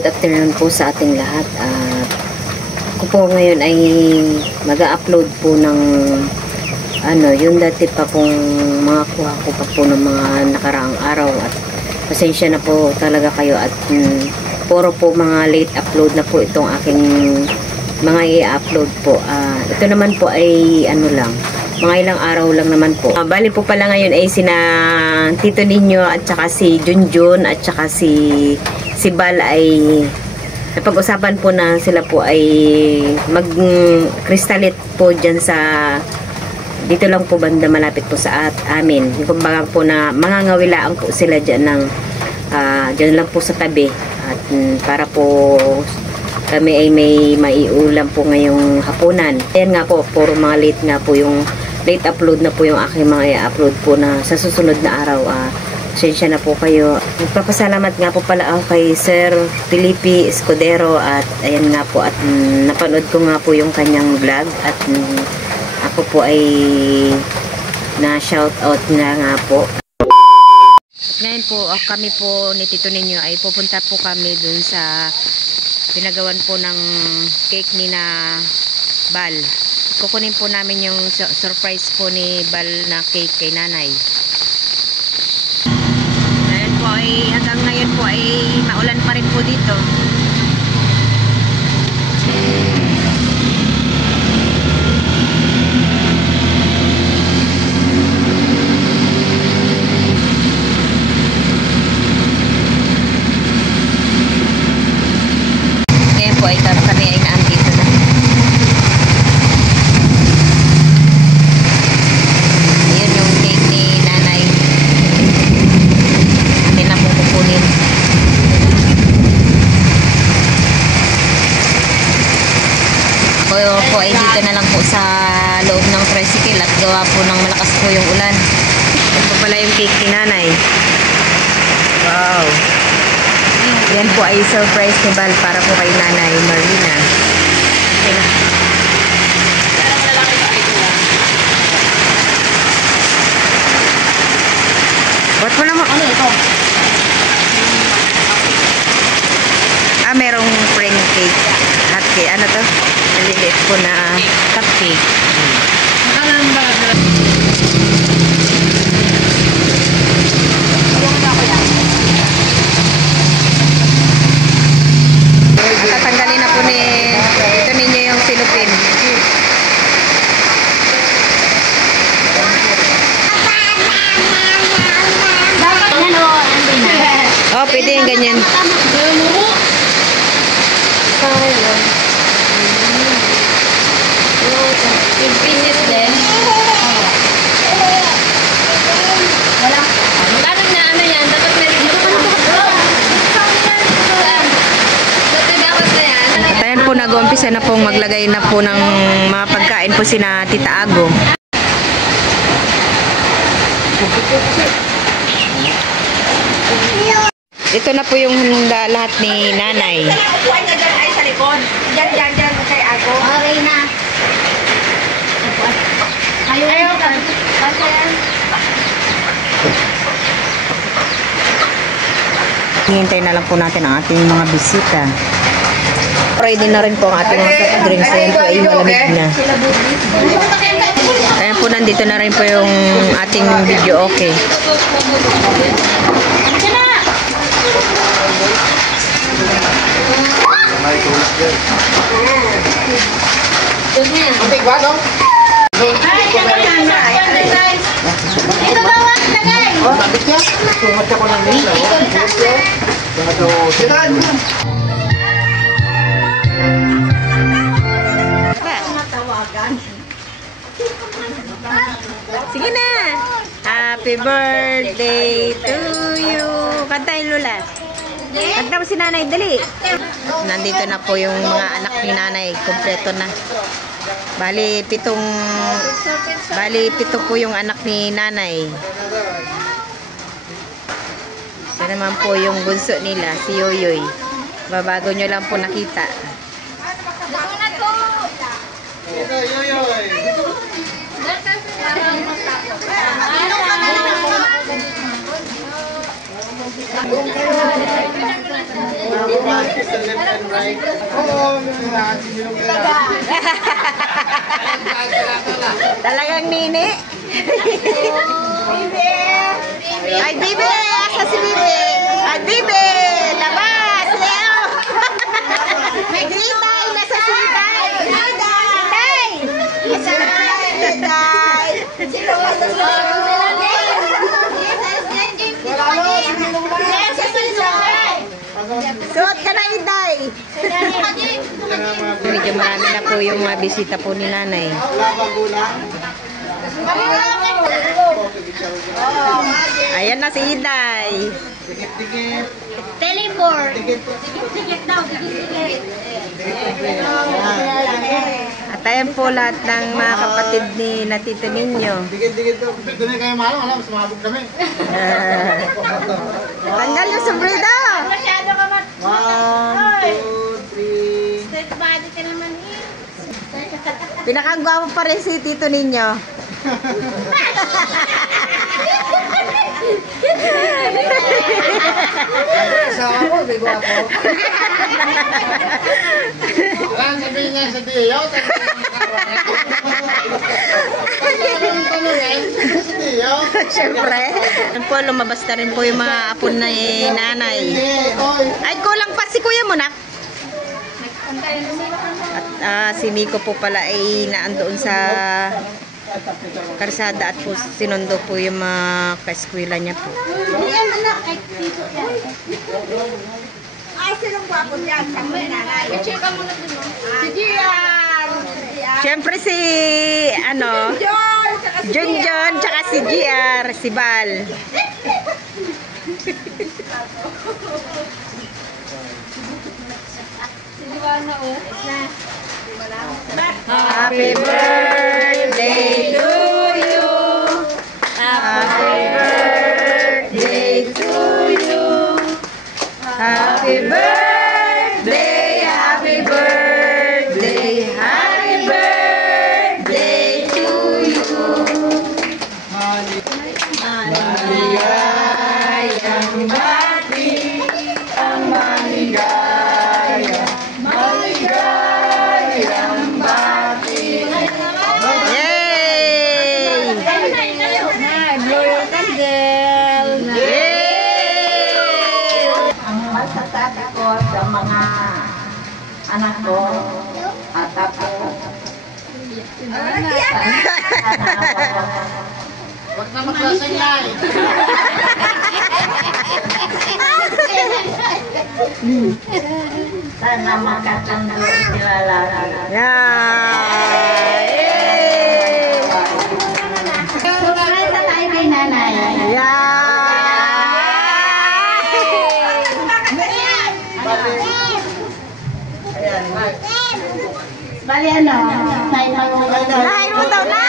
good afternoon po sa ating lahat. Ako po ngayon ay mag-upload po ng yung dati pa pong mga kuha ko pa po ng mga nakaraang araw, at pasensya na po talaga kayo at puro po mga late upload na po itong aking mga i-upload po. Ito naman po ay mga ilang araw lang naman po. Bali po pala ngayon ay sina Tito Ninyo at saka si Junjun at saka si Bal ay napag-usapan po na sila po ay mag-kristalit po dyan sa dito lang po banda malapit po sa amin. Kumbaga po na mangangawilaan po sila dyan ng dyan lang po sa tabi, at para po kami ay may maiulam po ngayong hapunan. Ayan nga po, puro mga late nga po yung late upload na po yung aking mga i-upload po na sa susunod na araw. Pasensya na po kayo. Nagpapasalamat nga po pala ako kay Sir Felipe Escudero, at ayan nga po, at napanood ko nga po yung kanyang vlog, at ako po ay na shout out nga po. At ngayon po kami po ni Tito Ninyo ay pupunta po kami dun sa pinagawan po ng cake ni na Bal. Kukunin po namin yung surprise po ni Bal na cake kay nanay. Ngayon po ay hanggang ngayon po ay maulan pa rin po dito. Ngayon po ay kami ay naandito na. Ayan yung cake ni nanay. Amin na po kukunin. Ako po ay dito na lang po sa loob ng tricycle, at gawa po ng malakas po yung ulan. Ito pala yung cake ni nanay. Wow! Yan po ay surprise ni Bal para po kay nanay Marina. Okay na. Ba't mo naman? Ano ito? Merong spring cake. Hot cake. Ano to? Maliliit po na cupcake. Tatanggalin na po ni Tito Ninyo yung silupin. Oh, pwede yung ganyan. Nag-umpisa na pong maglagay na po ng mga pagkain po sina Tita Ago. Ito na po yung handa lahat ni nanay. Diyan ay sa likod. Diyan kay Ago. Okay na. Ayaw ka. Hihintay na lang po natin ang ating mga bisita. Ready na rin po ang ating mga drinks. Ayan po ay malamig na. Ayan po, nandito na rin po yung ating video okay. Sige na. Happy birthday to you. Kantahin, Lula. Kanta mo si nanay, dali. Nandito na po yung mga anak ni nanay. Kompleto na. Bali, pito po yung anak ni nanay. Siya naman po yung bunso nila, si Yoyoy. Babago nyo lang po nakita. Talagang nini. Ay, Bibi! Asa si Bibi? Ay, Bibi! Labas! Leo! May Itay! Nasa si Itay! Itay! Nasa Itay! Sino ka sa suot ka na, Itay! Medyo marami na po yung mga bisita po ni nanay. Ayan na si Iday. Teleport. Dikit daw, dikit. At ayan po lahat ng mga kapatid ni Natito ninyo. Dikit-dikit daw. Dito na kayo mahal, wala, mas mabog kami. Tanggal yung sombrero. Masyado ka mat. 1, 2, 3. Straight body ka naman eh. Pinakagwapo pa rin si Tito ninyo. Asawa mo, bigo ako. Alam, sabihin niya sa Dio. Siyempre. Yan po, lumabas na rin po yung mga apo na nanay. Ay, kulang pa si kuya mo, nak. At si Miko po pala ay naandoon sa karsada at po sinundo po yung mga ka-eskwela niya po. Ay, sinong gwapo dyan? Siyang may nanay. I-check ka muna dun, no? Si Gian! Siyempre si, ano, Junjun, tsaka si GR, si Bal. Happy birthday to you. Happy birthday to you. Happy birthday, happy birthday, happy birthday to you. Maligayang bati, ang maligaya, maligayang bati. Yay! Blow your candle! Yay! Ang masasabi ko sa mga anak ko at ako, Huwag na magsasaylay. sana makatanda sila lahat. Yay! Surprise sa tayo kay nanay. Bali ano? Tayo Lahain mo daw na!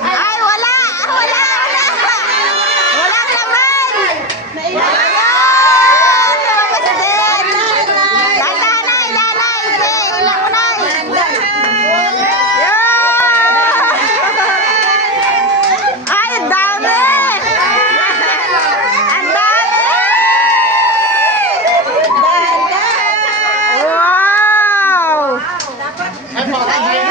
Ay, wala! Wala! Walang laman! Ay, ang dami! Ang dami! Wow! Panay!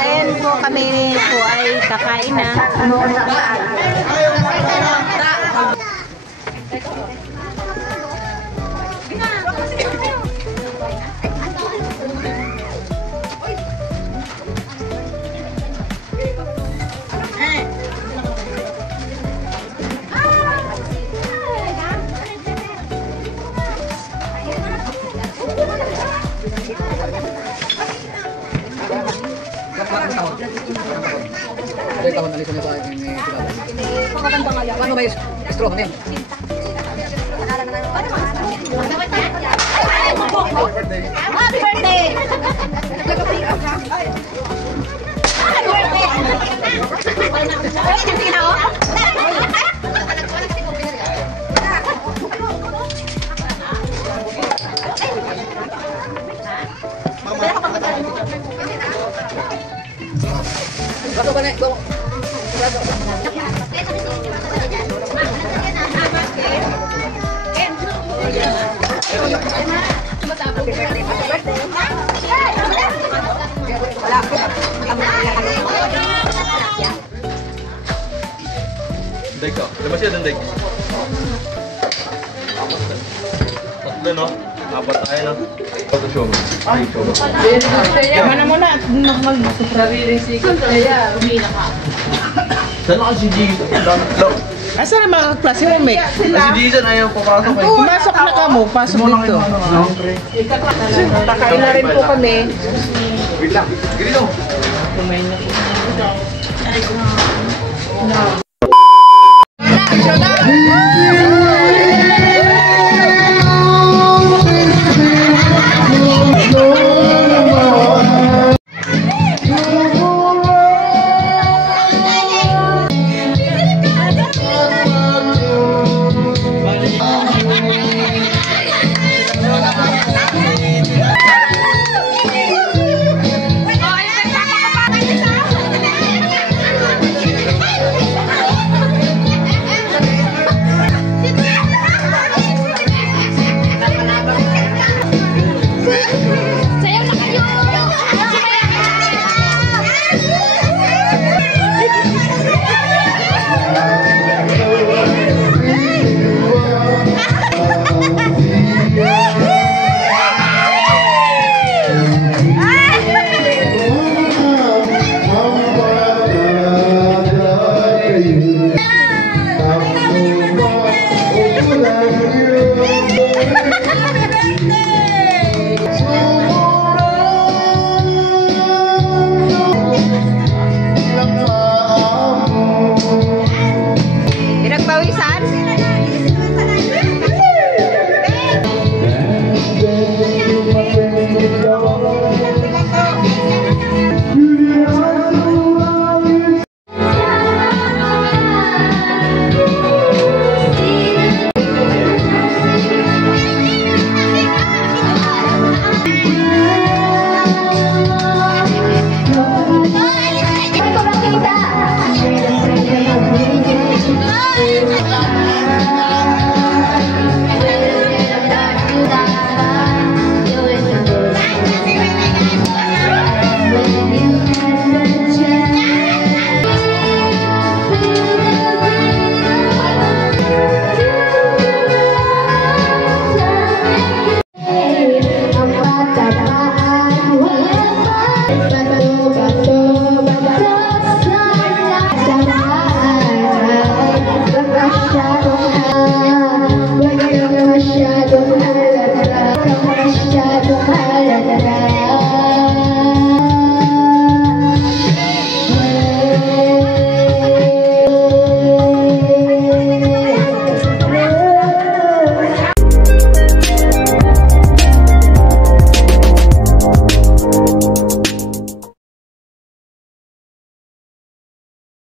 Ayan po kami po ay kakain na. Ay, kawan alisan niya sa akin ni Pilato. Ano ba yung straw na yun? Happy birthday! Happy birthday! Pasok ka na. Go. Dek ko. Labas yan ang dek. Tatlo no? Apat tayo no? Photoshop. Ay, show. Mana mo na, mag-sariling sikat kaya umina ka. Saan ako si Jason? Look. Asa na mga klase mo, Mick? Si Jason ayaw papasok eh. Pumasok na ka mo, pasok dito. Nakain na rin po kami. Wait lang. Ganito. Pinagpawisan? Kita.